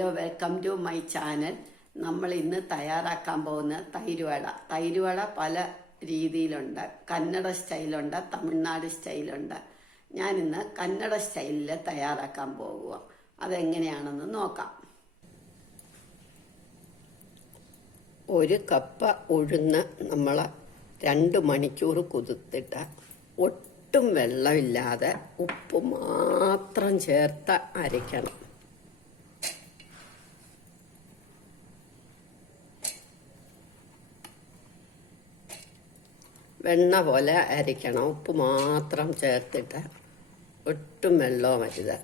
Hello, welcome to my channel. നമ്മൾ ഇന്ന് തയ്യാറാക്കാൻ പോകുന്ന തൈര് വട പല രീതിയിലുണ്ട്. കന്നഡ സ്റ്റൈലുണ്ട്, തമിഴ്നാട് സ്റ്റൈലുണ്ട്. ഞാനിന്ന് കന്നഡ സ്റ്റൈലിൽ തയ്യാറാക്കാൻ പോകുക. അതെങ്ങനെയാണെന്ന് നോക്കാം. ഒരു കപ്പ് ഉഴുന്ന് നമ്മൾ 2 മണിക്കൂർ കുതിർത്തിട്ട് ഒട്ടും വെള്ളമില്ലാതെ ഉപ്പ് മാത്രം ചേർത്ത് അരയ്ക്കണം. വെണ്ണ പോലെ അരയ്ക്കണം. ഉപ്പ് മാത്രം ചേർത്തിട്ട് ഒട്ടും വെള്ളവും വരുത്.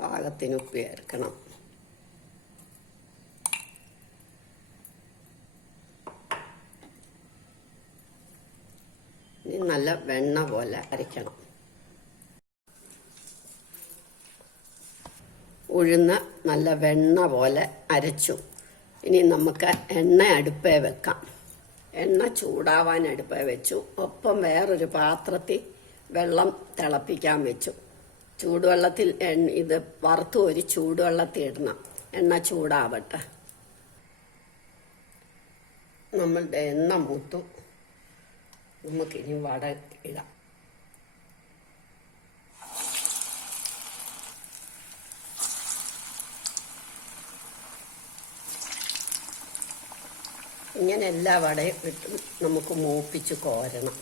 പാകത്തിന് ഉപ്പ് ചേർക്കണം. ഇനി നല്ല വെണ്ണ പോലെ അരയ്ക്കണം. ഉഴുന്ന് നല്ല വെണ്ണ പോലെ അരച്ചു. ഇനി നമുക്ക് എണ്ണ അടുപ്പേ വെക്കാം. എണ്ണ ചൂടാവാൻ അടുപ്പേ വെച്ചു. ഒപ്പം വേറൊരു പാത്രത്തിൽ വെള്ളം തിളപ്പിക്കാൻ വെച്ചു. ചൂടുവെള്ളത്തിൽ ഇത് വറുത്ത് ഒരു ചൂടുവെള്ളത്തിൽ ഇടണം. എണ്ണ ചൂടാവട്ടെ. നമ്മളുടെ എണ്ണ മൂത്തു. നമുക്കിനി വട ഇടാം. ഇങ്ങനെ എല്ലാ വടയും ഇട്ടും നമുക്ക് മൂപ്പിച്ച് കോരണം.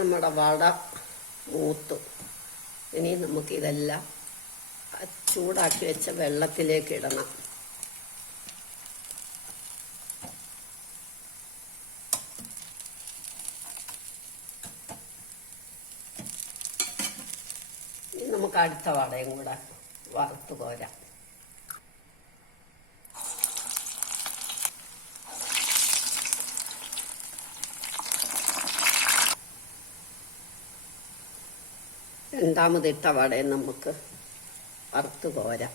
നമ്മുടെ വട മൂത്തു. ഇനി നമുക്കിതെല്ലാം ചൂടാക്കി വെച്ച വെള്ളത്തിലേക്ക് ഇടണം. ഇനി നമുക്ക് അടുത്ത വടയും കൂടെ വറുത്ത് കോരാം. രണ്ടാമതിട്ട വടയും നമുക്ക് വറുത്ത് കോരാം.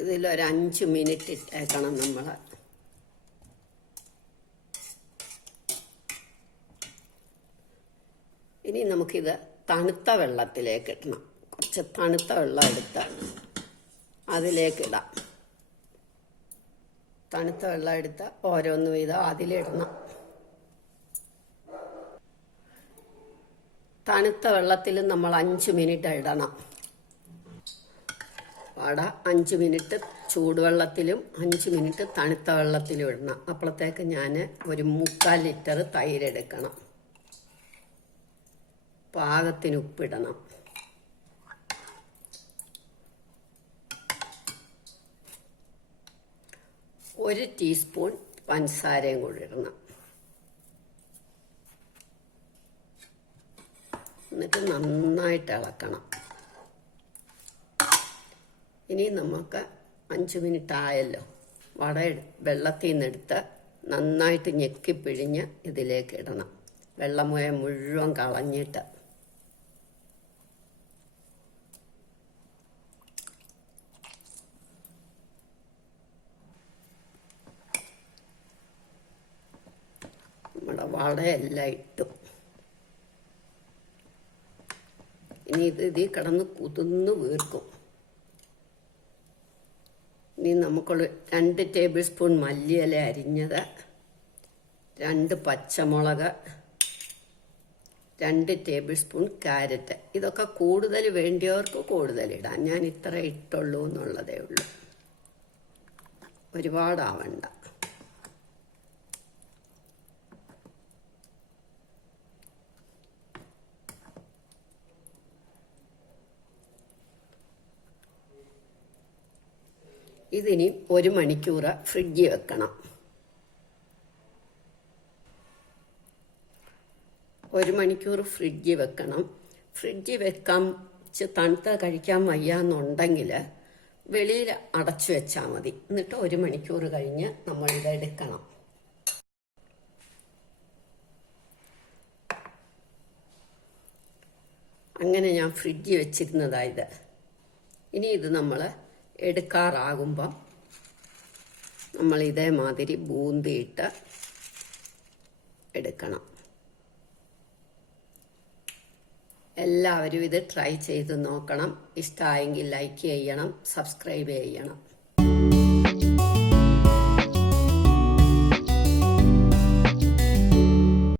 ഇതിലൊരു 5 മിനിറ്റ് ഇട്ടേക്കണം നമ്മൾ. ഇനി നമുക്കിത് തണുത്ത വെള്ളത്തിലേക്ക് ഇടണം. കുറച്ച് തണുത്ത വെള്ളം എടുത്ത് അതിലേക്കിടാം. തണുത്ത വെള്ളം എടുത്ത് ഓരോന്ന് വീതം അതിലിടണം. തണുത്ത വെള്ളത്തിൽ നമ്മൾ 5 മിനിറ്റ് ഇടണം. വട 5 മിനിറ്റ് ചൂടുവെള്ളത്തിലും 5 മിനിറ്റ് തണുത്ത വെള്ളത്തിലും ഇടണം. അപ്പോഴത്തേക്ക് ഞാൻ ഒരു 3/4 ലിറ്റർ തൈര് എടുക്കണം. പാകത്തിന് ഉപ്പിടണം. ഒരു ടീസ്പൂൺ പഞ്ചസാരയും കൂടി ഇടണം. എന്നിട്ട് നന്നായിട്ട് ഇളക്കണം. ഇനി നമുക്ക് 5 മിനിറ്റ് ആയല്ലോ. വട വെള്ളത്തിൽ നിന്നെടുത്ത് നന്നായിട്ട് ഞെക്കിപ്പിഴിഞ്ഞ് ഇതിലേക്ക് ഇടണം. വെള്ളം മുഴുവൻ കളഞ്ഞിട്ട്. നമ്മുടെ വടയെല്ലാം ഇട്ടു. ഇനി ഇതിൽ കിടന്ന് കുതിർന്ന് വീർക്കും. ഇനി നമുക്കുള്ള 2 ടേബിൾ സ്പൂൺ മല്ലിയില അരിഞ്ഞത്, 2 പച്ചമുളക്, 2 ടേബിൾ സ്പൂൺ ക്യാരറ്റ്. ഇതൊക്കെ കൂടുതൽ വേണ്ടിയവർക്ക് കൂടുതലിടാം. ഞാൻ ഇത്ര ഇട്ടുള്ളൂ എന്നുള്ളതേ ഉള്ളൂ. ഒരുപാടാവണ്ട. ഇതിനി 1 മണിക്കൂർ ഫ്രിഡ്ജിൽ വെക്കണം. 1 മണിക്കൂർ ഫ്രിഡ്ജിൽ വെക്കണം. ഫ്രിഡ്ജിൽ വെക്കാൻ തണുത്ത കഴിക്കാൻ വയ്യാന്നുണ്ടെങ്കിൽ വെളിയിൽ അടച്ചു വെച്ചാൽ മതി. എന്നിട്ട് 1 മണിക്കൂർ കഴിഞ്ഞ് നമ്മളിത് എടുക്കണം. അങ്ങനെ ഞാൻ ഫ്രിഡ്ജിൽ വെച്ചിരുന്നതായത്. ഇനി ഇത് നമ്മൾ എടുക്കാറാകുമ്പം നമ്മൾ ഇതേമാതിരി ബൂന്തിയിട്ട് എടുക്കണം. എല്ലാവരും ഇത് ട്രൈ ചെയ്ത് നോക്കണം. ഇഷ്ടമായെങ്കിൽ ലൈക്ക് ചെയ്യണം, സബ്സ്ക്രൈബ് ചെയ്യണം.